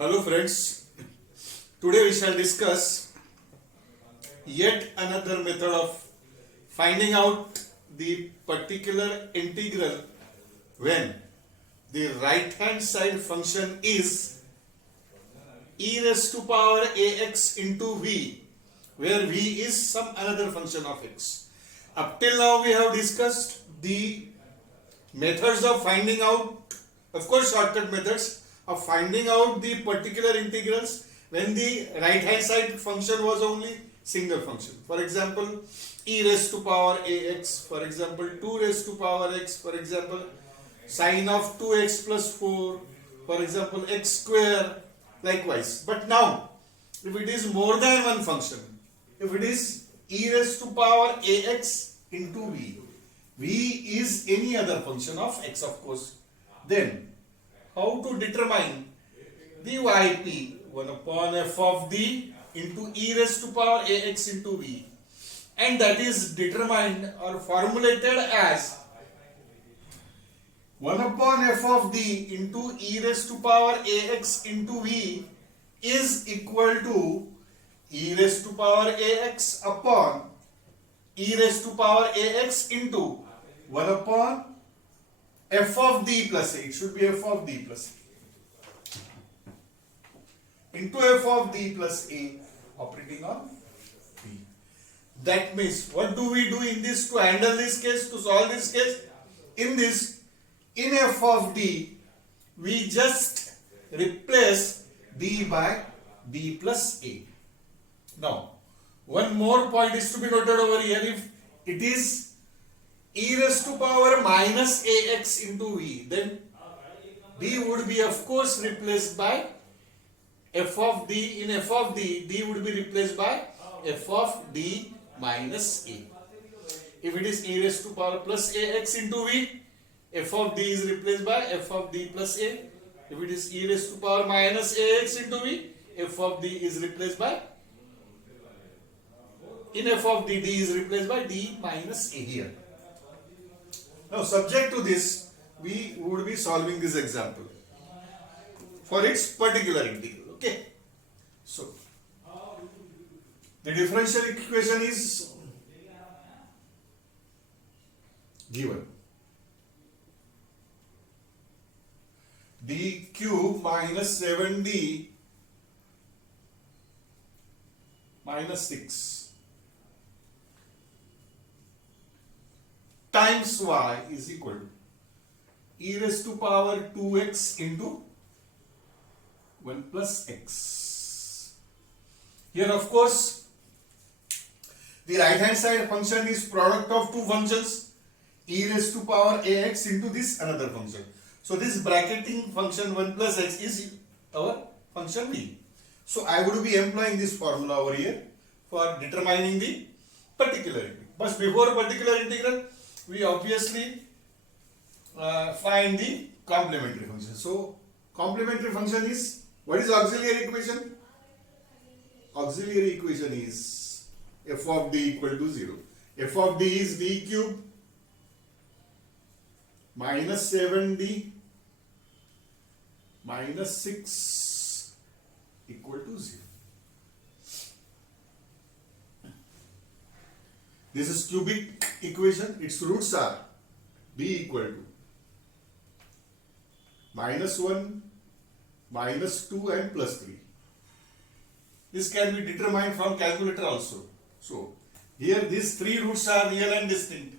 Hello friends, today we shall discuss yet another method of finding out the particular integral when the right hand side function is e raised to power ax into v, where v is some another function of x. Up till now we have discussed the methods of finding out, of course shortcut methods of finding out the particular integrals when the right hand side function was only single function. For example, e raised to power ax, for example 2 raised to power x, for example sine of 2x plus 4, for example x square, likewise. But now if it is more than one function, if it is e raised to power ax into v, v is any other function of x, of course, then how to determine the yp 1 upon f of d into e raised to power ax into v, and that is determined or formulated as 1 upon f of d into e raised to power ax into v is equal to e raised to power ax upon e raised to power ax into 1 upon f of d plus a. It should be f of d plus a into f of d plus a operating on b. That means what do we do in this to handle this case, to solve this case? In f of d we just replace d by d plus a. Now one more point is to be noted over here. If it is e raised to power minus ax into v, then d would be of course replaced by f of d. In f of d, d would be replaced by f of d minus a. If it is e raised to power plus ax into v, f of d is replaced by f of d plus a. If it is e raised to power minus ax into v, f of d is replaced by, in f of d, d is replaced by d minus a here. Now subject to this, we would be solving this example for its particular integral. Okay. So the differential equation is given. D cube minus 7d minus 6 times y is equal to e raised to power 2x into 1 plus x. Here of course the right hand side function is product of two functions, e raised to power ax into this another function. So this bracketing function 1 plus x is our function v. So I would be employing this formula over here for determining the particular integral. But before particular integral, we obviously find the complementary function. So complementary function is, what is auxiliary equation? Auxiliary equation is f of d equal to 0. F of d is d cube minus 7d minus 6 equal to 0. This is cubic equation. Its roots are b equal to minus 1, minus 2 and plus 3. This can be determined from calculator also. So here these three roots are real and distinct.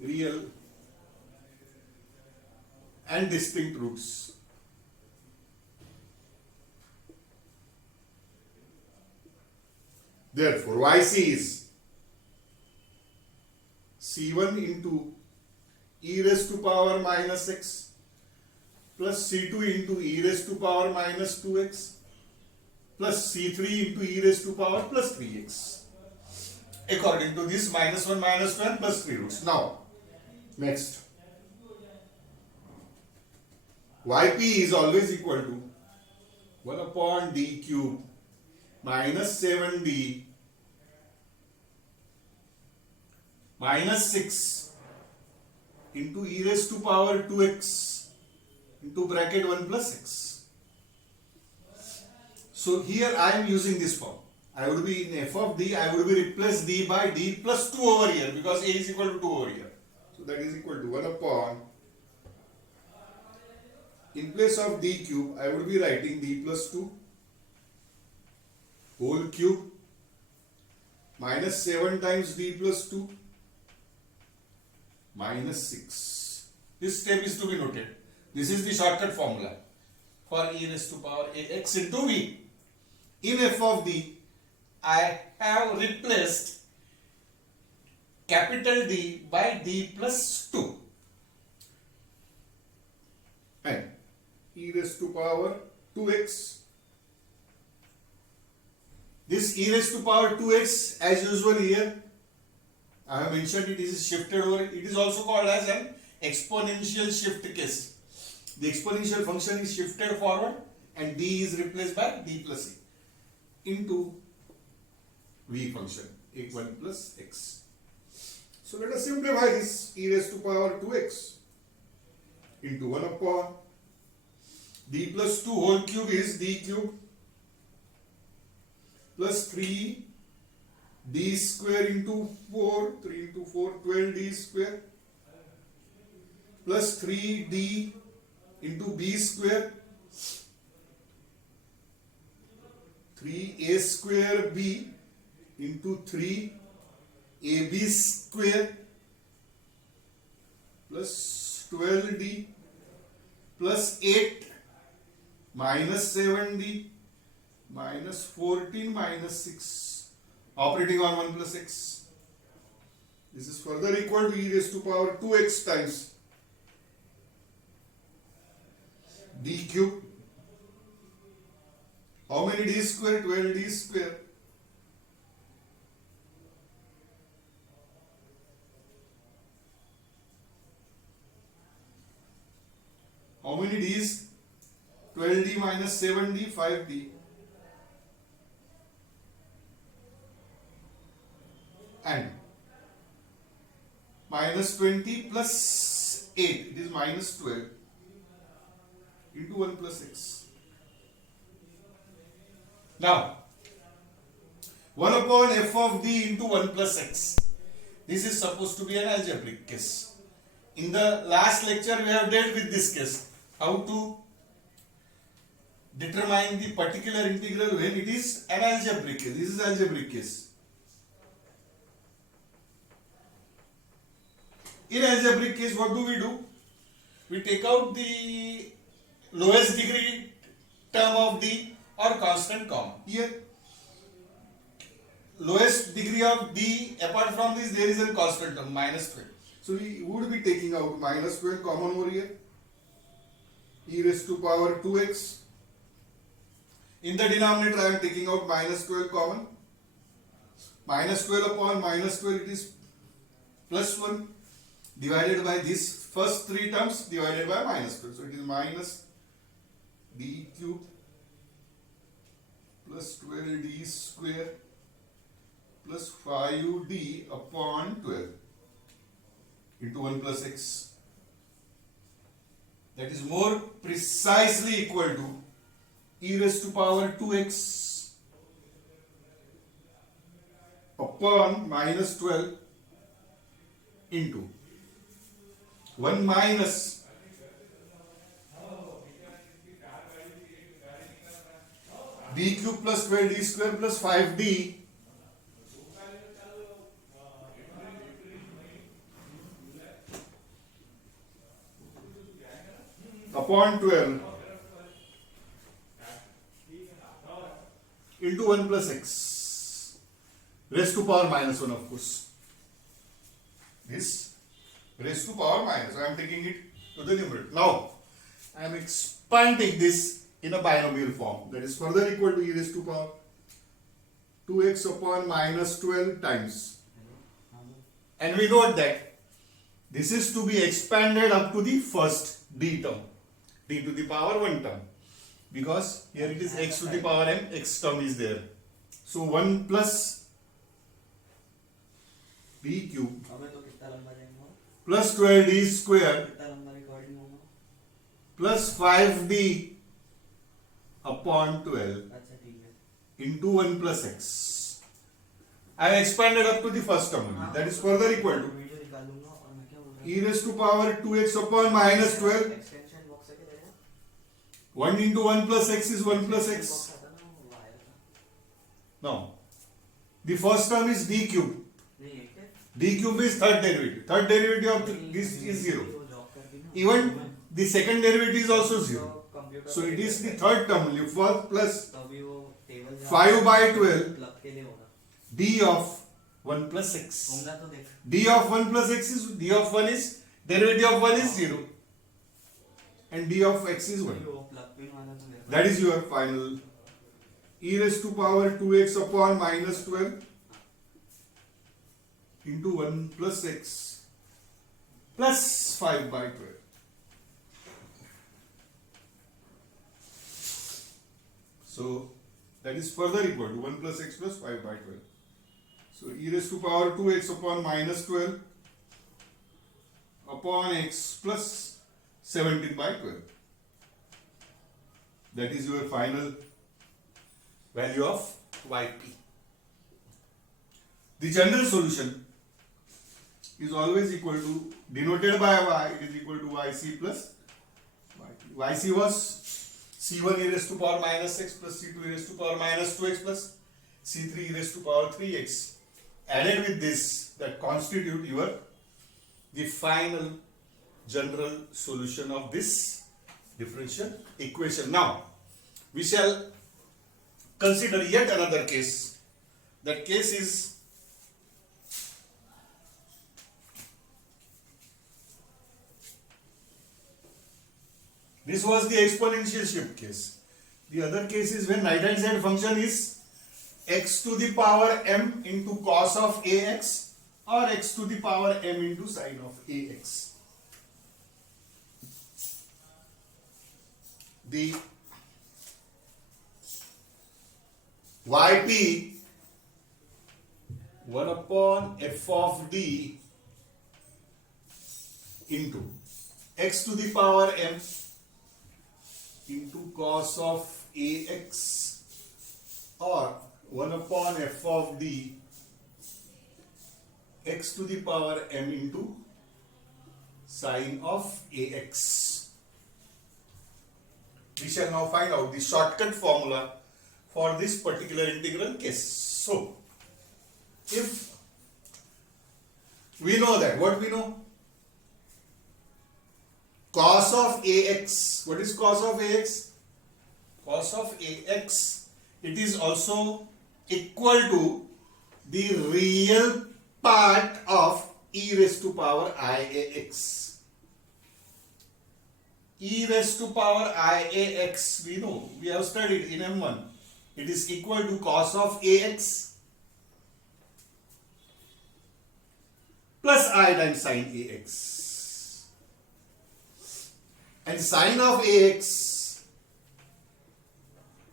Real and distinct roots. Therefore yc is c1 into e raised to power minus x plus c2 into e raised to power minus 2x plus c3 into e raised to power plus 3x, according to this minus 1, minus 2 and plus 3 roots. Now next, yp is always equal to 1 upon d cube minus 7d minus 6 into e raised to power 2x into bracket 1 plus x. So here I am using this form. I would be in f of d, I would be replace d by d plus 2 over here because a is equal to 2 over here. So that is equal to 1 upon, in place of d cube, I would be writing d plus 2 whole cube minus 7 times d plus 2 minus 6. This step is to be noted. This is the shortcut formula for e raised to power ax into v. In f of d, I have replaced capital D by d plus 2 and e raised to power 2x. This e raised to power 2x, as usual here, I have mentioned it is shifted over. It is also called as an exponential shift case. The exponential function is shifted forward and d is replaced by d plus a into v function a1 plus x. So let us simplify this. E raised to power 2x into 1 upon d plus 2 whole cube is d cube plus 3 d square into 4, 3 into 4, 12d square plus 3d into b square 3a square b into 3ab square plus 12d plus 8 minus 7d minus 14 minus 6 operating on 1 plus x. This is further equal to e raised to power 2x times d cube. How many d square? 12d square. How many d's? 12d minus 7d, 5d. And minus 20 plus 8, it is minus 12 into 1 plus x. Now, 1 upon f of d into 1 plus x. This is supposed to be an algebraic case. In the last lecture, we have dealt with this case. How to determine the particular integral when it is an algebraic case. This is algebraic case. In algebraic case, what do? We take out the lowest degree term of d or constant common. Here, lowest degree of d, apart from this, there is a constant term, minus 12. So we would be taking out minus 12 common over here. E raised to power 2x. In the denominator, I am taking out minus 12 common. Minus 12 upon minus 12, it is plus 1 divided by this first three terms divided by minus 12. So it is minus d cube plus 12d square plus 5d upon 12 into 1 plus x. That is more precisely equal to e raised to power 2x upon minus 12 into 1 minus d cube plus 12d square plus 5d upon 12 into 1 plus x raised to power minus 1, of course. This raised to power minus, I am taking it to the numerator. Now, I am expanding this in a binomial form, that is further equal to e raised to power 2x upon minus 12 times. And we note that this is to be expanded up to the first d term, d to the power 1 term, because here it is x to the power m, x term is there. So 1 plus d cube plus 12d square plus 5d upon 12 into 1 plus x. I have expanded up to the first term only. That is further equal to e raised to power 2x upon minus 12. 1 into 1 plus x is 1 plus x. Now, the first term is d cube. D cube is third derivative. Third derivative of this is 0. Even the second derivative is also 0. So it is the third term only. 4 plus 5 by 12 d of 1 plus x. D of 1 plus x is d of 1 is derivative of 1 is 0. And d of x is 1. That is your final e raised to power 2x upon minus 12 into 1 plus x plus 5 by 12. So that is further equal to 1 plus x plus 5 by 12. So e raised to power 2x upon minus 12 upon x plus 17 by 12. That is your final value of yp. The general solution is always equal to, denoted by y, it is equal to yc plus yp. Yc was c1 e raised to power minus x plus c2 e raised to power minus 2x plus c3 e raised to power 3x. Added with this, that constitute your the final general solution of this differential equation. Now, we shall consider yet another case. That case is this was the exponential shift case. The other case is when right hand side function is x to the power m into cos of ax or x to the power m into sine of ax. The yp 1 upon f of d into x to the power m into cos of ax or 1 upon f of d x to the power m into sine of ax. We shall now find out the shortcut formula for this particular integral case. So, if we know that, what we know? Cos of ax. What is cos of ax? Cos of ax, it is also equal to the real part of e raised to power iax. E raised to power iax, we know, we have studied in M1. It is equal to cos of ax plus I times sine ax. And sine of ax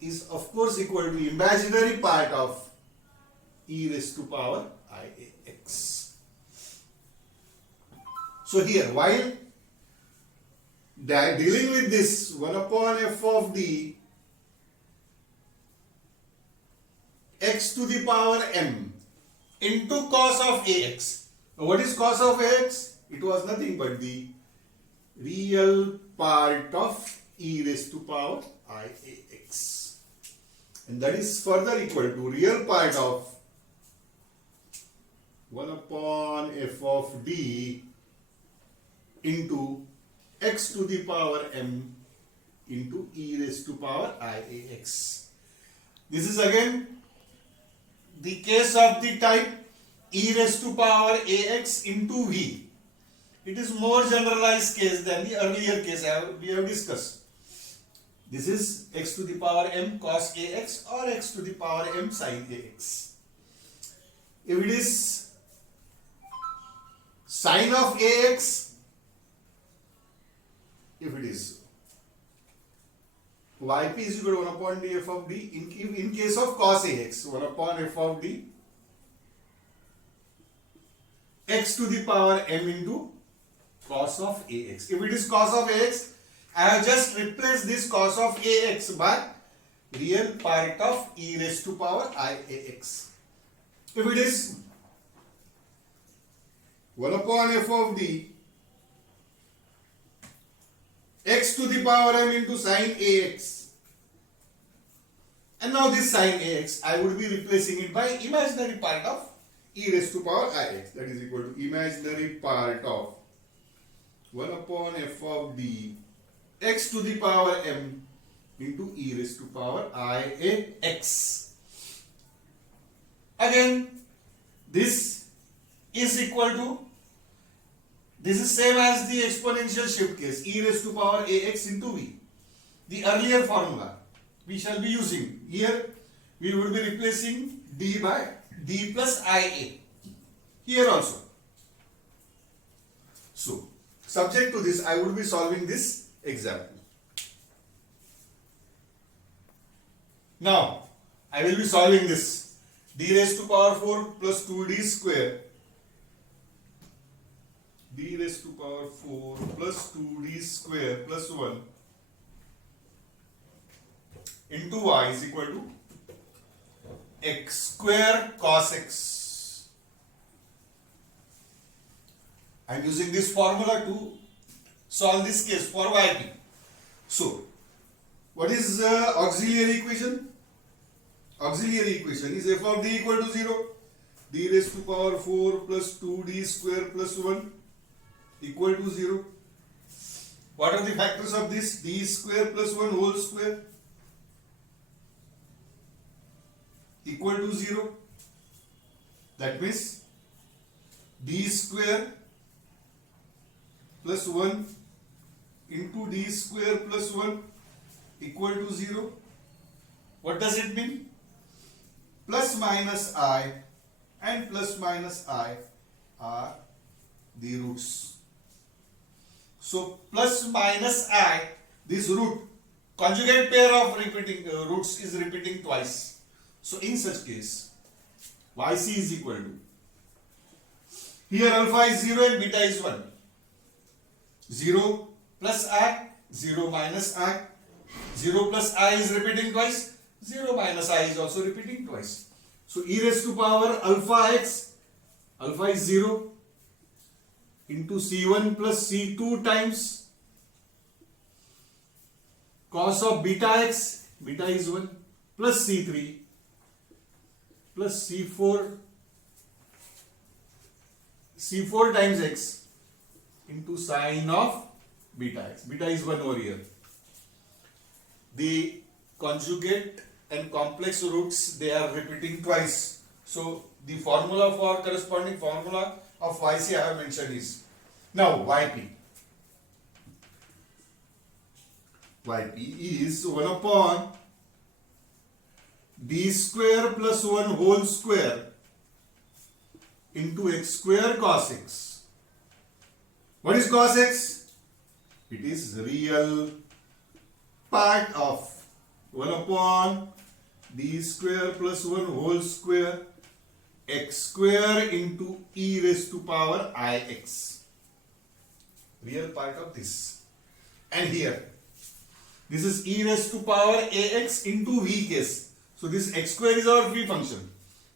is of course equal to imaginary part of e raised to power iax. So here, while dealing with this 1 upon f of d x to the power m into cos of ax. Now what is cos of ax? It was nothing but the real part of e raised to power iax. And that is further equal to real part of 1 upon f of d into x to the power m into e raised to power iax. This is again the case of the type e raised to power ax into v. It is more generalized case than the earlier case we have discussed. This is x to the power m cos ax or x to the power m sin ax. If it is sine of ax, if it is yp is equal to 1 upon d f of d, in case of cos ax, 1 upon f of d x to the power m into cos of ax. If it is cos of ax, I have just replaced this cos of ax by real part of e raised to power I ax. If it is 1 upon f of d x to the power m into sine ax, and now this sine ax I would be replacing it by imaginary part of e raised to power ix, that is equal to imaginary part of 1 upon f of d x to the power m into e raised to power ix. Again, this is equal to, this is same as the exponential shift case, e raised to power ax into v. The earlier formula we shall be using. Here we will be replacing d by d plus ia. Here also. So, subject to this, I would be solving this example. Now, I will be solving this. D raised to power 4 plus 2d square. D raised to power 4 plus 2d square plus 1 into y is equal to x square cos x. I am using this formula to solve this case for yp. So, what is auxiliary equation? Auxiliary equation is f of d equal to 0. D raised to power 4 plus 2d square plus 1 equal to 0. What are the factors of this? D square plus 1 whole square equal to 0. That means d square plus 1 into d square plus 1 equal to 0. What does it mean? Plus minus I and plus minus I are the roots. So plus minus I, this root, conjugate pair of repeating roots is repeating twice. So in such case, yc is equal to, here alpha is 0 and beta is 1. 0 plus I, 0 minus I. 0 plus I is repeating twice. 0 minus I is also repeating twice. So e raised to power alpha x, alpha is 0 into c1 plus c2 times cos of beta x, beta is 1, plus c3 plus c4 times x into sine of beta x. Beta is 1 over here. The conjugate and complex roots, they are repeating twice. So the formula for corresponding formula of yc I have mentioned is, now yp. Yp is 1 upon d square plus 1 whole square into x square cos x. What is cos x? It is real part of 1 upon d square plus 1 whole square x square into e raised to power ix. Real part of this. And here, this is e raised to power ax into v case. So this x square is our v function.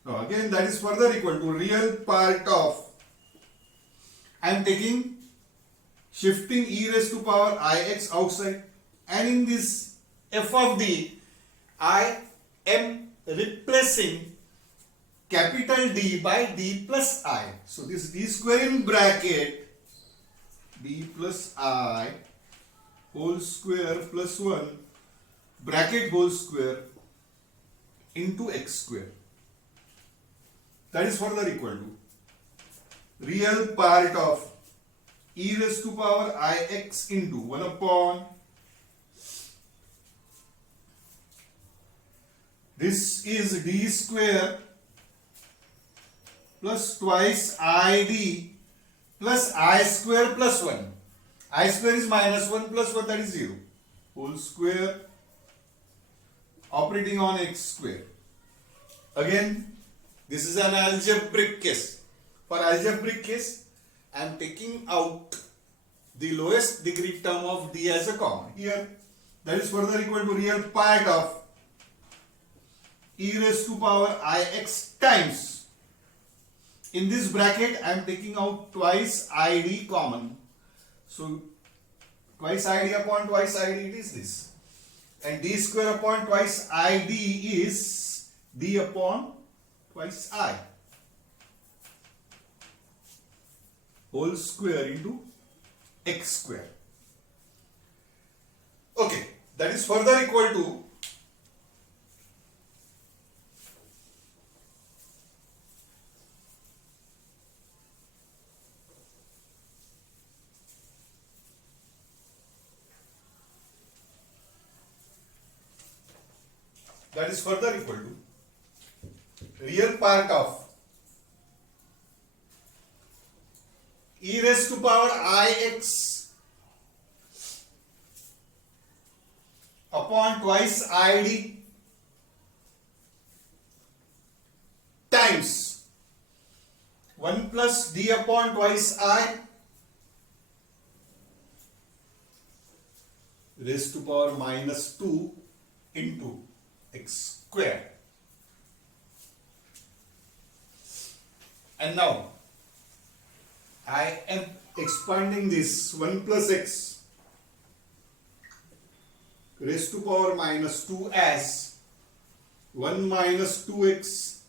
Now again, that is further equal to real part of, I am taking, shifting e raised to power ix outside, and in this f of d, I am replacing capital D by d plus I. So this d square in bracket, d plus I whole square plus 1 bracket whole square into x square. That is further equal to real part of e raised to power ix into 1 upon, this is d square plus twice id plus I square plus 1. I square is minus 1 plus 1, that is 0. Whole square operating on x square. Again, this is an algebraic case. For algebraic case, I am taking out the lowest degree term of d as a common. Here, that is further equal to real part of e raised to power ix times. In this bracket, I am taking out twice id common. So twice id upon twice id it is this. And d square upon twice id is d upon twice I. Whole square into x square. Okay, that is further equal to real part of e raised to power ix upon twice id times 1 plus d upon twice I raised to power minus 2 into x square. And now I am expanding this 1 plus x raised to power minus 2 as 1 minus 2x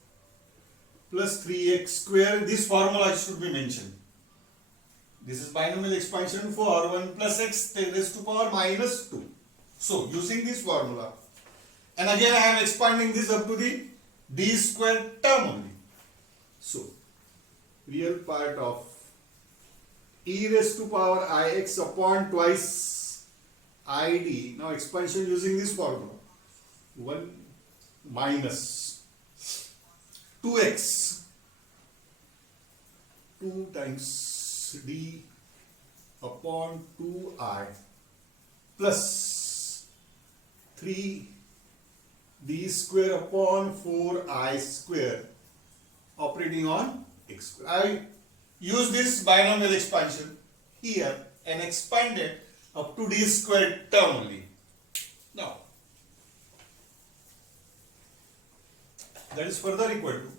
plus 3x square. This formula should be mentioned. This is binomial expansion for 1 plus x raised to power minus 2. So using this formula, and again I am expanding this up to the d square term only. So real part of e raised to power ix upon twice id. Now expansion using this formula. 1 minus 2x 2 times d upon 2I plus 3 d square upon 4I square operating on x square. I use this binomial expansion here and expand it up to d square term only. Now that is further equal to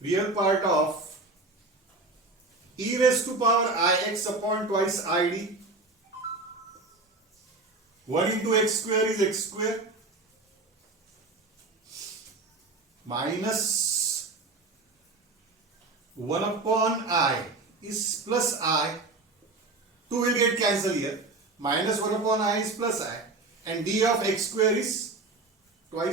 real part of e raised to power ix upon twice id. 1 into x square is x square minus 1 upon I is plus I. 2 will get cancelled here. Minus 1 upon I is plus I. And d of x square is twice